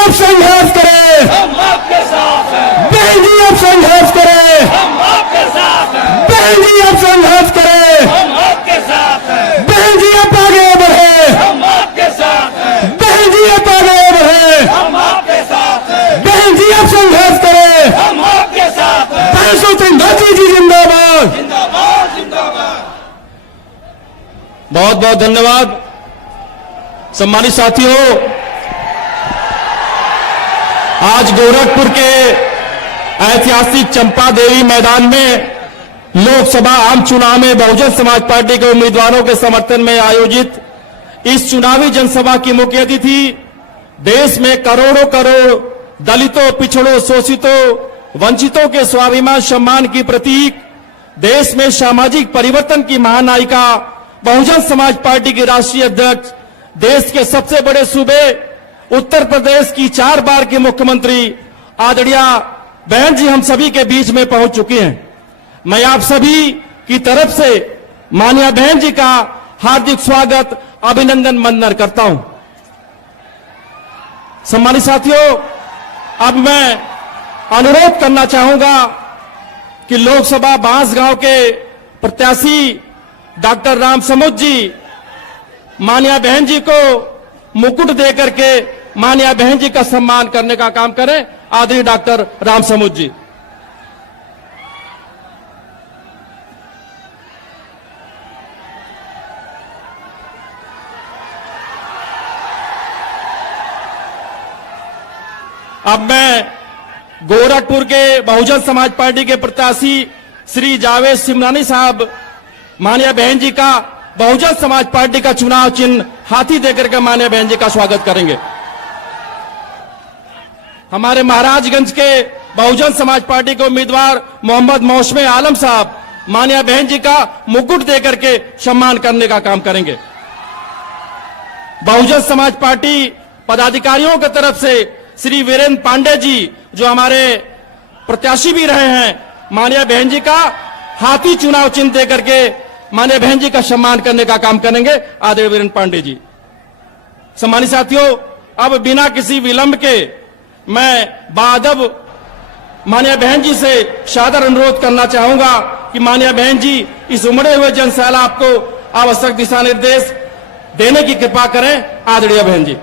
अब संघर्ष करें, हम आपके साथ हैं। बहन जी अब संघर्ष करें, हम आपके साथ हैं। बहन जी अब संघर्ष करें, हम आपके साथ हैं। बहन जी अब आगे बढ़े, हम आपके साथ हैं। बहन जी अब आगे बढ़े, हम आपके साथ हैं। बहन जी अब संघर्ष करें, हम आपके साथ हैं। बहन गांधी जी जिंदाबाद। जिंदाबाद जिंदाबाद। बहुत बहुत धन्यवाद। सम्मानित साथियों, आज गोरखपुर के ऐतिहासिक चंपा देवी मैदान में लोकसभा आम चुनाव में बहुजन समाज पार्टी के उम्मीदवारों के समर्थन में आयोजित इस चुनावी जनसभा की मुख्य अतिथि देश में करोड़ों करोड़ दलितों, पिछड़ों, शोषितों, वंचितों के स्वाभिमान सम्मान की प्रतीक, देश में सामाजिक परिवर्तन की महानायिका, बहुजन समाज पार्टी की राष्ट्रीय अध्यक्ष, देश के सबसे बड़े सूबे उत्तर प्रदेश की 4 बार की मुख्यमंत्री आदरणीय बहन जी हम सभी के बीच में पहुंच चुकी हैं। मैं आप सभी की तरफ से माननीय बहन जी का हार्दिक स्वागत, अभिनंदन, वंदन करता हूं। सम्मानित साथियों, अब मैं अनुरोध करना चाहूंगा कि लोकसभा बांसगांव के प्रत्याशी डॉक्टर रामसमुद्र जी माननीय बहन जी को मुकुट देकर के माननीय बहन जी का सम्मान करने का काम करें। आदरणीय डॉक्टर रामसमुद्र जी। अब मैं गोरखपुर के बहुजन समाज पार्टी के प्रत्याशी श्री जावेद सिमरानी साहब माननीय बहन जी का बहुजन समाज पार्टी का चुनाव चिन्ह हाथी देकर के माननीय बहन जी का स्वागत करेंगे। हमारे महाराजगंज के बहुजन समाज पार्टी के उम्मीदवार मोहम्मद मौसमे आलम साहब माननीय बहन जी का मुकुट देकर के सम्मान करने का काम करेंगे। बहुजन समाज पार्टी पदाधिकारियों की तरफ से श्री वीरेंद्र पांडे जी जो हमारे प्रत्याशी भी रहे हैं, माननीय बहन जी का हाथी चुनाव चिन्ह देकर के माननीय बहन जी का सम्मान करने का काम करेंगे। आदरणीय वीरेंद्र पांडे जी। सम्मानित साथियों, अब बिना किसी विलंब के मैं बाअदब माननीय बहन जी से सादर अनुरोध करना चाहूंगा कि माननीय बहन जी इस उमड़े हुए जनसैलाब को आवश्यक दिशा निर्देश देने की कृपा करें। आदरणीय बहन जी।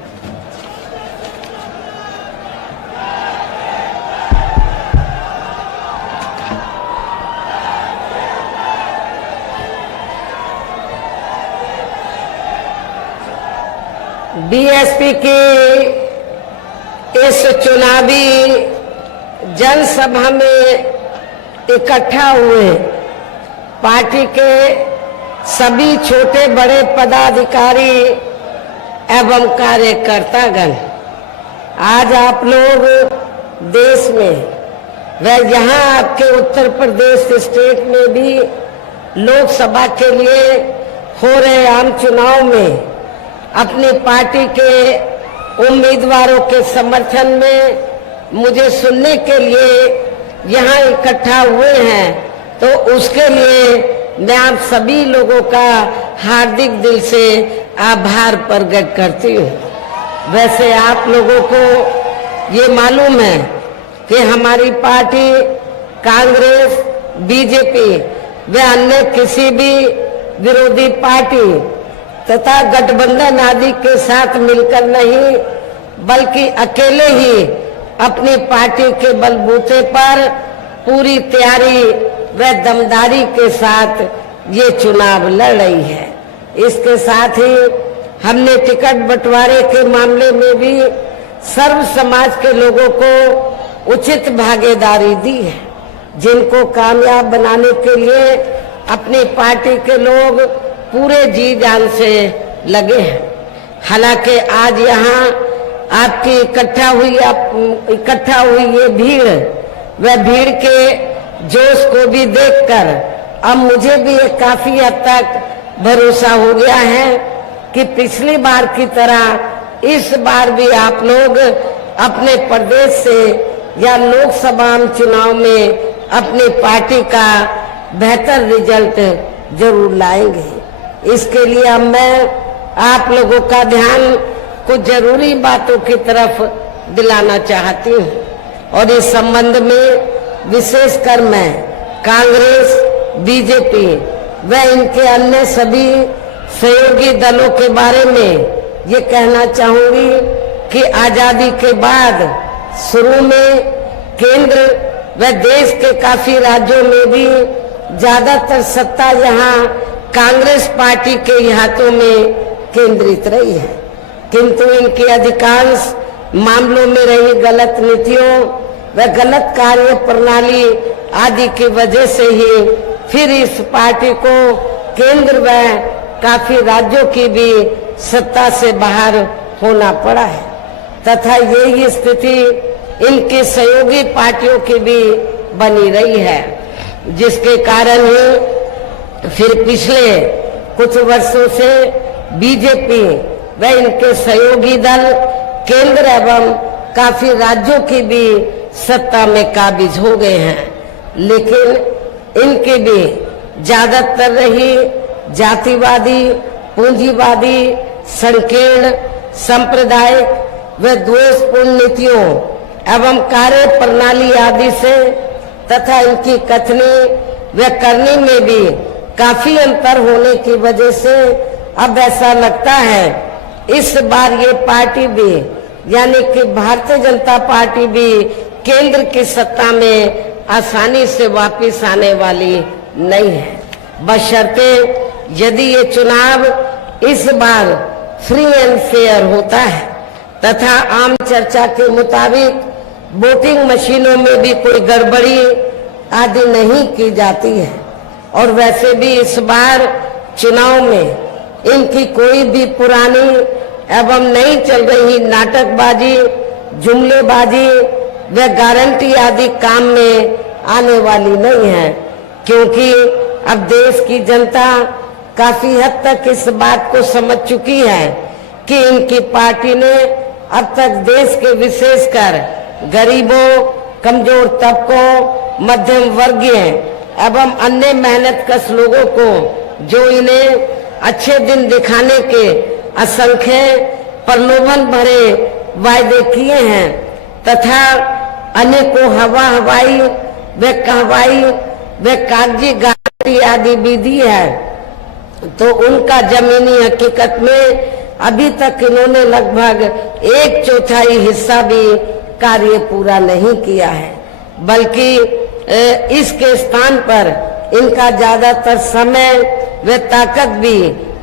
बीएसपी की इस चुनावी जनसभा में इकट्ठा हुए पार्टी के सभी छोटे बड़े पदाधिकारी एवं कार्यकर्तागण, आज आप लोग देश में व यहाँ आपके उत्तर प्रदेश स्टेट में भी लोकसभा के लिए हो रहे आम चुनाव में अपनी पार्टी के उम्मीदवारों के समर्थन में मुझे सुनने के लिए यहाँ इकट्ठा हुए हैं, तो उसके लिए मैं आप सभी लोगों का हार्दिक दिल से आभार प्रकट करती हूँ। वैसे आप लोगों को ये मालूम है कि हमारी पार्टी कांग्रेस, बीजेपी व अन्य किसी भी विरोधी पार्टी तथा गठबंधन आदि के साथ मिलकर नहीं, बल्कि अकेले ही अपनी पार्टी के बलबूते पर पूरी तैयारी व दमदारी के साथ ये चुनाव लड़ रही है। इसके साथ ही हमने टिकट बंटवारे के मामले में भी सर्व समाज के लोगों को उचित भागीदारी दी है, जिनको कामयाब बनाने के लिए अपनी पार्टी के लोग पूरे जी जान से लगे हैं। हालांकि आज यहाँ आपकी इकट्ठा हुई ये भीड़, वह भीड़ के जोश को भी देखकर अब मुझे भी काफी हद तक भरोसा हो गया है कि पिछली बार की तरह इस बार भी आप लोग अपने प्रदेश से या लोकसभा चुनाव में अपनी पार्टी का बेहतर रिजल्ट जरूर लाएंगे। इसके लिए अब मैं आप लोगों का ध्यान कुछ जरूरी बातों की तरफ दिलाना चाहती हूँ। और इस संबंध में विशेषकर मैं कांग्रेस, बीजेपी व इनके अन्य सभी सहयोगी दलों के बारे में ये कहना चाहूंगी कि आजादी के बाद शुरू में केंद्र व देश के काफी राज्यों में भी ज्यादातर सत्ता यहाँ कांग्रेस पार्टी के हाथों में केंद्रित रही है, किंतु इनकी अधिकांश मामलों में रही गलत नीतियों व गलत कार्य प्रणाली आदि की वजह से ही फिर इस पार्टी को केंद्र व काफी राज्यों की भी सत्ता से बाहर होना पड़ा है तथा यही स्थिति इनकी सहयोगी पार्टियों की भी बनी रही है, जिसके कारण ही फिर पिछले कुछ वर्षों से बीजेपी व इनके सहयोगी दल केंद्र एवं काफी राज्यों की भी सत्ता में काबिज हो गए हैं। लेकिन इनकी भी ज्यादातर रही जातिवादी, पूंजीवादी, संकीर्ण, सांप्रदायिक व द्वेषपूर्ण नीतियों एवं कार्य प्रणाली आदि से तथा इनकी कथनी व करनी में भी काफी अंतर होने की वजह से अब ऐसा लगता है इस बार ये पार्टी भी यानी कि भारतीय जनता पार्टी भी केंद्र की सत्ता में आसानी से वापस आने वाली नहीं है, बशर्ते यदि ये चुनाव इस बार फ्री एंड फेयर होता है तथा आम चर्चा के मुताबिक वोटिंग मशीनों में भी कोई गड़बड़ी आदि नहीं की जाती है। और वैसे भी इस बार चुनाव में इनकी कोई भी पुरानी एवं नई चल रही नाटकबाजी, जुमलेबाजी व गारंटी आदि काम में आने वाली नहीं है, क्योंकि अब देश की जनता काफी हद तक इस बात को समझ चुकी है कि इनकी पार्टी ने अब तक देश के विशेषकर गरीबों, कमजोर तबकों, मध्यम वर्गीय एवं अन्य मेहनतकश लोगों को जो इन्हें अच्छे दिन दिखाने के असंख्य प्रलोभन भरे वायदे किए हैं तथा अनेकों हवाई व कहवाई व कागजी गारंटी आदि भी दी है, तो उनका जमीनी हकीकत में अभी तक इन्होंने लगभग 1/4 हिस्सा भी कार्य पूरा नहीं किया है, बल्कि इसके स्थान पर इनका ज्यादातर समय व ताकत भी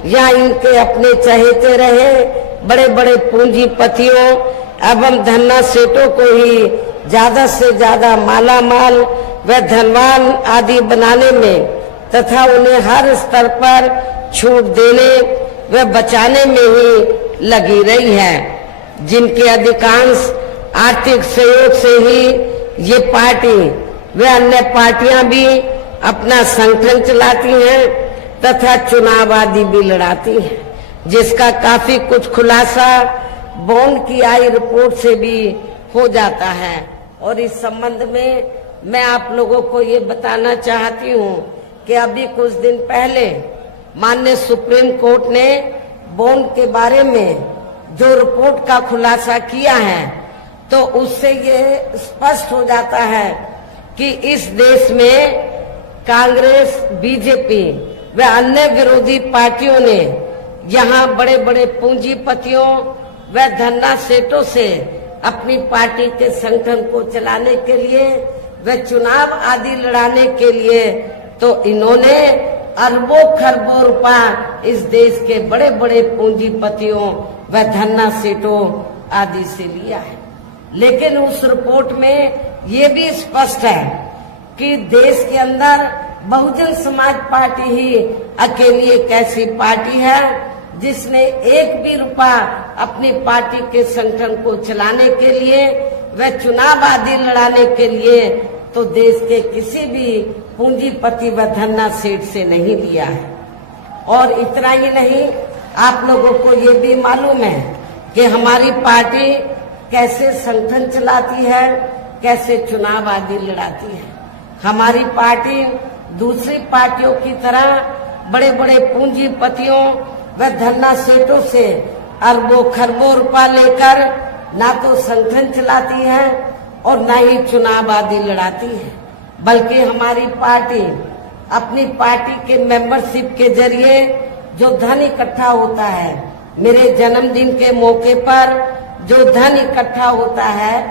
या इनके अपने चहेते रहे बड़े बड़े पूंजीपतियों एवं धन्ना सेठों को ही ज्यादा से ज्यादा माला माल व धनवान आदि बनाने में तथा उन्हें हर स्तर पर छूट देने व बचाने में ही लगी रही है, जिनके अधिकांश आर्थिक सहयोग से ही ये पार्टी व अन्य पार्टियां भी अपना संगठन चलाती हैं तथा चुनाव आदि भी लड़ाती हैं, जिसका काफी कुछ खुलासा बॉन्ड की आई रिपोर्ट से भी हो जाता है। और इस संबंध में मैं आप लोगों को ये बताना चाहती हूँ कि अभी कुछ दिन पहले माननीय सुप्रीम कोर्ट ने बॉन्ड के बारे में जो रिपोर्ट का खुलासा किया है, तो उससे ये स्पष्ट हो जाता है कि इस देश में कांग्रेस, बीजेपी व अन्य विरोधी पार्टियों ने यहाँ बड़े बड़े पूंजीपतियों व धन्ना सेठों से अपनी पार्टी के संगठन को चलाने के लिए व चुनाव आदि लड़ाने के लिए तो इन्होंने अरबों खरबों रुपया इस देश के बड़े बड़े पूंजीपतियों व धन्ना सेठों आदि से लिया है। लेकिन उस रिपोर्ट में ये भी स्पष्ट है कि देश के अंदर बहुजन समाज पार्टी ही अकेली एक ऐसी पार्टी है जिसने एक भी रुपया अपनी पार्टी के संगठन को चलाने के लिए व चुनाव आदि लड़ाने के लिए तो देश के किसी भी पूंजीपति व धन्ना सेठ से नहीं लिया है। और इतना ही नहीं, आप लोगों को ये भी मालूम है कि हमारी पार्टी कैसे संगठन चलाती है, कैसे चुनाव आदि लड़ाती है। हमारी पार्टी दूसरी पार्टियों की तरह बड़े बड़े पूंजीपतियों व धन्ना सेठों से अरबों खरबों रुपया लेकर ना तो संगठन चलाती है और ना ही चुनाव आदि लड़ाती है, बल्कि हमारी पार्टी अपनी पार्टी के मेंबरशिप के जरिए जो धन इकट्ठा होता है, मेरे जन्मदिन के मौके पर जो धन इकट्ठा होता है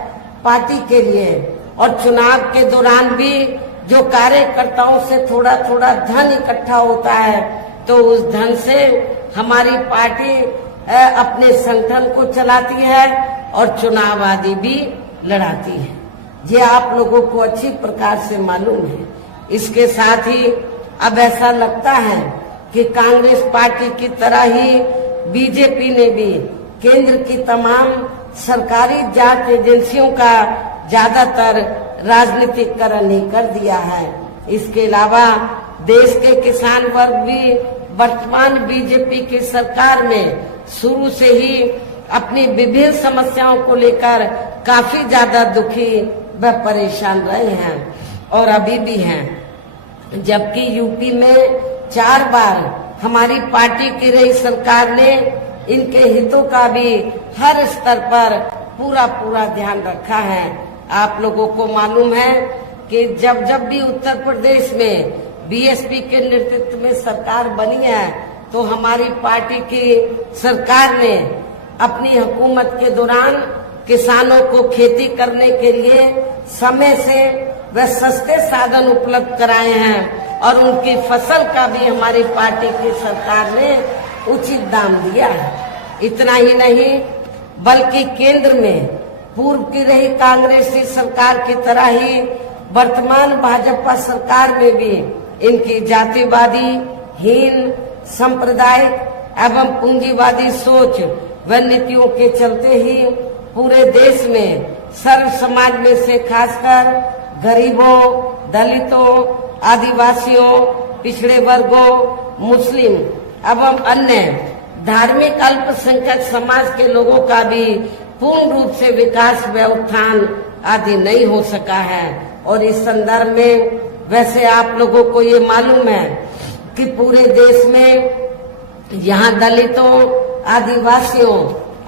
पार्टी के लिए, और चुनाव के दौरान भी जो कार्यकर्ताओं से थोड़ा थोड़ा धन इकट्ठा होता है, तो उस धन से हमारी पार्टी अपने संगठन को चलाती है और चुनाव आदि भी लड़ाती है। ये आप लोगों को अच्छी प्रकार से मालूम है। इसके साथ ही अब ऐसा लगता है कि कांग्रेस पार्टी की तरह ही बीजेपी ने भी केंद्र की तमाम सरकारी जांच एजेंसियों का ज्यादातर राजनीतिकरण ही कर दिया है। इसके अलावा देश के किसान वर्ग भी वर्तमान बीजेपी की सरकार में शुरू से ही अपनी विभिन्न समस्याओं को लेकर काफी ज्यादा दुखी व परेशान रहे हैं और अभी भी हैं। जबकि यूपी में 4 बार हमारी पार्टी की रही सरकार ने इनके हितों का भी हर स्तर पर पूरा ध्यान रखा है। आप लोगों को मालूम है कि जब जब भी उत्तर प्रदेश में बीएसपी के नेतृत्व में सरकार बनी है, तो हमारी पार्टी की सरकार ने अपनी हुकूमत के दौरान किसानों को खेती करने के लिए समय से व सस्ते साधन उपलब्ध कराए हैं और उनकी फसल का भी हमारी पार्टी की सरकार ने उचित दाम दिया है। इतना ही नहीं, बल्कि केंद्र में पूर्व की रही कांग्रेसी सरकार की तरह ही वर्तमान भाजपा सरकार में भी इनकी जातिवादी, हीन, सांप्रदायिक एवं पूंजीवादी सोच व नीतियों के चलते ही पूरे देश में सर्व समाज में से खासकर गरीबों, दलितों, आदिवासियों, पिछड़े वर्गों, मुस्लिम एवं अन्य धार्मिक अल्पसंख्यक समाज के लोगों का भी पूर्ण रूप से विकास व उत्थान आदि नहीं हो सका है। और इस संदर्भ में वैसे आप लोगों को ये मालूम है कि पूरे देश में यहाँ दलितों, आदिवासियों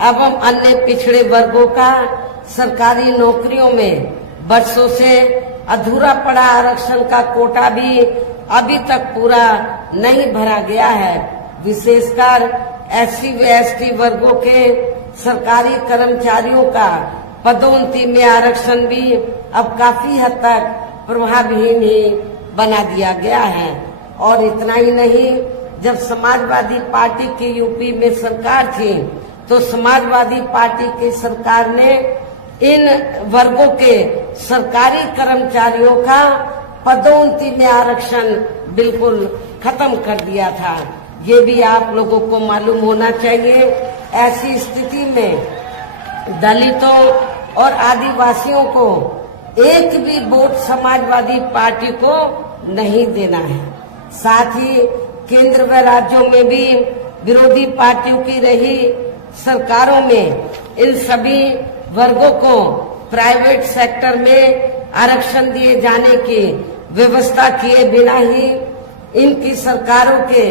एवं अन्य पिछड़े वर्गों का सरकारी नौकरियों में वर्षों से अधूरा पड़ा आरक्षण का कोटा भी अभी तक पूरा नहीं भरा गया है। विशेषकर एससी व एसटी वर्गों के सरकारी कर्मचारियों का पदोन्नति में आरक्षण भी अब काफी हद तक प्रभावहीन ही बना दिया गया है। और इतना ही नहीं, जब समाजवादी पार्टी की यूपी में सरकार थी, तो समाजवादी पार्टी की सरकार ने इन वर्गों के सरकारी कर्मचारियों का पदोन्नति में आरक्षण बिल्कुल खत्म कर दिया था। ये भी आप लोगों को मालूम होना चाहिए। ऐसी स्थिति में दलितों और आदिवासियों को एक भी वोट समाजवादी पार्टी को नहीं देना है। साथ ही केंद्र व राज्यों में भी विरोधी पार्टियों की रही सरकारों में इन सभी वर्गों को प्राइवेट सेक्टर में आरक्षण दिए जाने की व्यवस्था किए बिना ही इनकी सरकारों के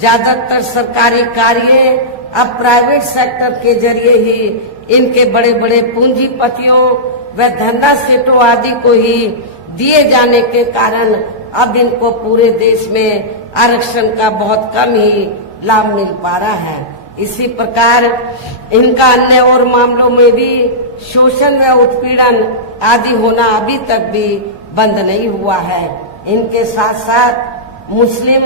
ज्यादातर सरकारी कार्य अब प्राइवेट सेक्टर के जरिए ही इनके बड़े बड़े पूंजीपतियों व धंधा सेठों आदि को ही दिए जाने के कारण अब इनको पूरे देश में आरक्षण का बहुत कम ही लाभ मिल पा रहा है। इसी प्रकार इनका अन्य और मामलों में भी शोषण व उत्पीड़न आदि होना अभी तक भी बंद नहीं हुआ है। इनके साथ साथ मुस्लिम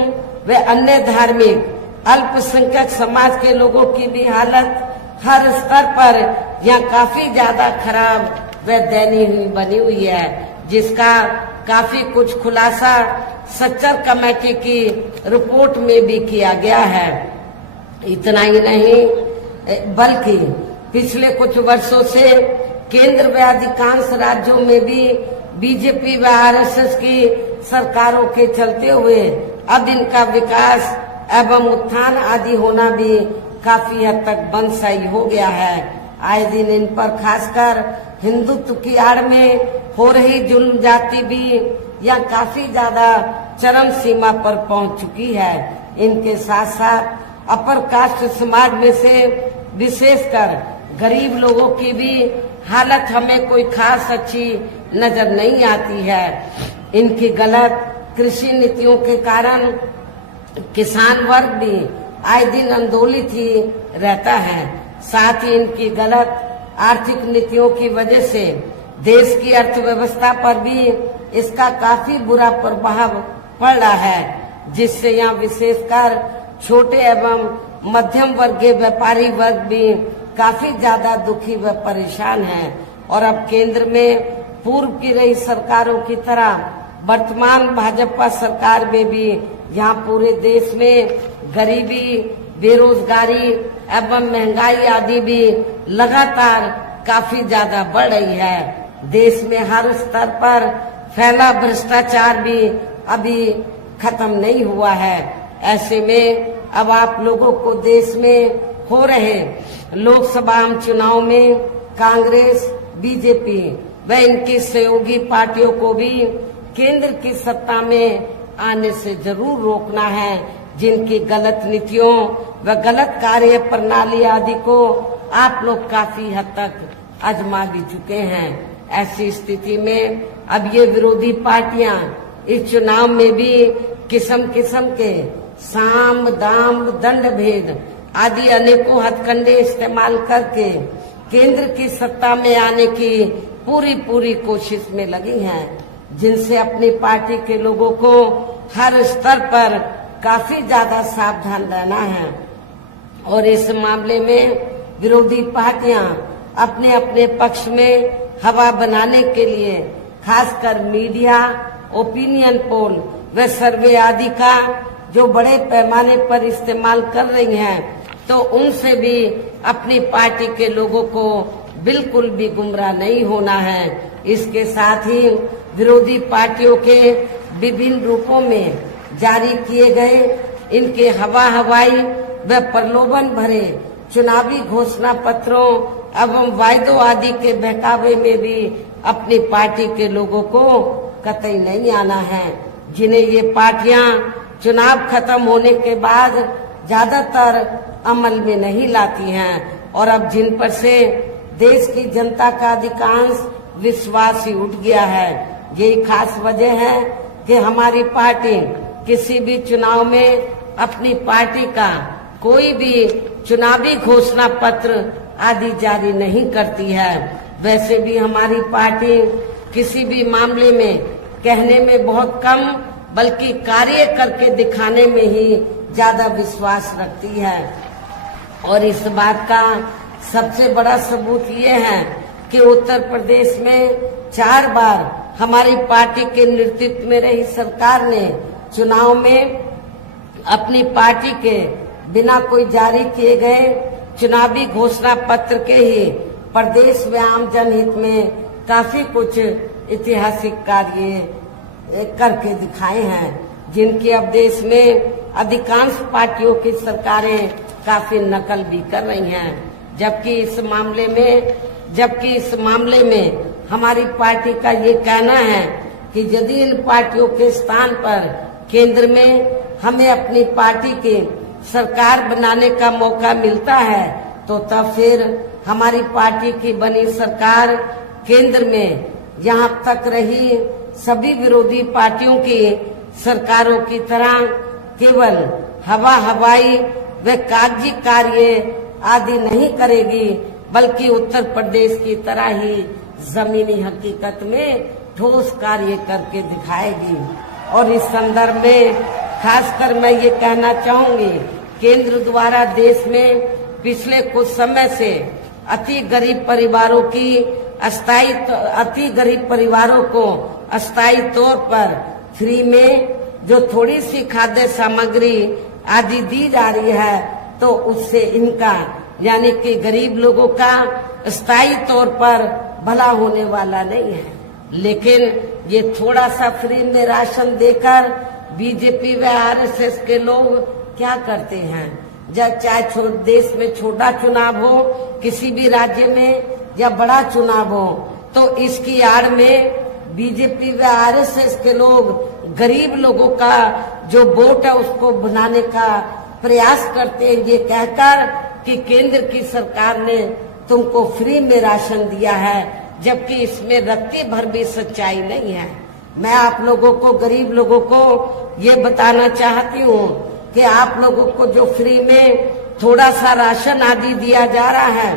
व अन्य धार्मिक अल्पसंख्यक समाज के लोगों की भी हालत हर स्तर पर यहाँ काफी ज्यादा खराब व दयनीय बनी हुई है, जिसका काफी कुछ खुलासा सच्चर कमेटी की रिपोर्ट में भी किया गया है। इतना ही नहीं, बल्कि पिछले कुछ वर्षों से केंद्र व अधिकांश राज्यों में भी बीजेपी व आरएसएस की सरकारों के चलते हुए अब इनका विकास एवं उत्थान आदि होना भी काफी हद तक बंदशाही हो गया है। आए दिन इन पर खासकर हिंदुत्व की आड़ में हो रही जुल्म जाति भी यह काफी ज्यादा चरम सीमा पर पहुंच चुकी है। इनके साथ साथ अपर कास्ट समाज में से विशेषकर गरीब लोगों की भी हालत हमें कोई खास अच्छी नजर नहीं आती है। इनकी गलत कृषि नीतियों के कारण किसान वर्ग भी आए दिन आंदोलित ही रहता है। साथ ही इनकी गलत आर्थिक नीतियों की वजह से देश की अर्थव्यवस्था पर भी इसका काफी बुरा प्रभाव पड़ रहा है, जिससे यहाँ विशेषकर छोटे एवं मध्यम वर्गीय व्यापारी वर्ग भी काफी ज्यादा दुखी व परेशान हैं। और अब केंद्र में पूर्व की रही सरकारों की तरह वर्तमान भाजपा सरकार में भी यहाँ पूरे देश में गरीबी, बेरोजगारी एवं महंगाई आदि भी लगातार काफी ज्यादा बढ़ रही है। देश में हर स्तर पर फैला भ्रष्टाचार भी अभी खत्म नहीं हुआ है। ऐसे में अब आप लोगों को देश में हो रहे लोकसभा आम चुनाव में कांग्रेस, बीजेपी व इनकी सहयोगी पार्टियों को भी केंद्र की सत्ता में आने से जरूर रोकना है, जिनकी गलत नीतियों व गलत कार्य प्रणाली आदि को आप लोग काफी हद तक आजमा भी चुके हैं। ऐसी स्थिति में अब ये विरोधी पार्टियां इस चुनाव में भी किस्म किस्म के साम, दाम, दंड भेद आदि अनेकों हथकंडे इस्तेमाल करके केंद्र की सत्ता में आने की पूरी कोशिश में लगी हैं, जिनसे अपनी पार्टी के लोगों को हर स्तर पर काफी ज्यादा सावधान रहना है। और इस मामले में विरोधी पार्टियां अपने अपने पक्ष में हवा बनाने के लिए खासकर मीडिया, ओपिनियन पोल व सर्वे आदि का जो बड़े पैमाने पर इस्तेमाल कर रही हैं, तो उनसे भी अपनी पार्टी के लोगों को बिल्कुल भी गुमराह नहीं होना है। इसके साथ ही विरोधी पार्टियों के विभिन्न रूपों में जारी किए गए इनके हवाई व प्रलोभन भरे चुनावी घोषणा पत्रों एवं वायदों आदि के बहकावे में भी अपनी पार्टी के लोगों को कतई नहीं आना है, जिन्हें ये पार्टियां चुनाव खत्म होने के बाद ज्यादातर अमल में नहीं लाती हैं। और अब जिन पर से देश की जनता का अधिकांश विश्वास ही उठ गया है। यही खास वजह है कि हमारी पार्टी किसी भी चुनाव में अपनी पार्टी का कोई भी चुनावी घोषणा पत्र आदि जारी नहीं करती है। वैसे भी हमारी पार्टी किसी भी मामले में कहने में बहुत कम बल्कि कार्य करके दिखाने में ही ज्यादा विश्वास रखती है। और इस बात का सबसे बड़ा सबूत ये है कि उत्तर प्रदेश में 4 बार हमारी पार्टी के नेतृत्व में रही सरकार ने चुनाव में अपनी पार्टी के बिना कोई जारी किए गए चुनावी घोषणा पत्र के ही प्रदेश व आम जनहित में काफी कुछ ऐतिहासिक कार्य करके दिखाए हैं, जिनकी अब देश में अधिकांश पार्टियों की सरकारें काफी नकल भी कर रही हैं। जबकि इस मामले में हमारी पार्टी का ये कहना है कि यदि इन पार्टियों के स्थान पर केंद्र में हमें अपनी पार्टी की सरकार बनाने का मौका मिलता है, तो तब फिर हमारी पार्टी की बनी सरकार केंद्र में यहाँ तक रही सभी विरोधी पार्टियों की सरकारों की तरह केवल हवाई व कागजी कार्य आदि नहीं करेगी, बल्कि उत्तर प्रदेश की तरह ही जमीनी हकीकत में ठोस कार्य करके दिखाएगी। और इस संदर्भ में खासकर मैं ये कहना चाहूंगी, केंद्र द्वारा देश में पिछले कुछ समय से अति गरीब परिवारों को अस्थायी तौर पर फ्री में जो थोड़ी सी खाद्य सामग्री आदि दी जा रही है, तो उससे इनका यानी कि गरीब लोगों का स्थायी तौर पर भला होने वाला नहीं है। लेकिन ये थोड़ा सा फ्री में राशन देकर बीजेपी व आरएसएस के लोग क्या करते हैं, जब चाहे देश में छोटा चुनाव हो, किसी भी राज्य में या बड़ा चुनाव हो, तो इसकी आड़ में बीजेपी व आरएसएस के लोग गरीब लोगों का जो वोट है उसको बनाने का प्रयास करते हैं, ये कहकर कि केंद्र की सरकार ने तुमको फ्री में राशन दिया है, जबकि इसमें रत्ती भर भी सच्चाई नहीं है। मैं आप लोगों को, गरीब लोगों को ये बताना चाहती हूँ कि आप लोगों को जो फ्री में थोड़ा सा राशन आदि दिया जा रहा है,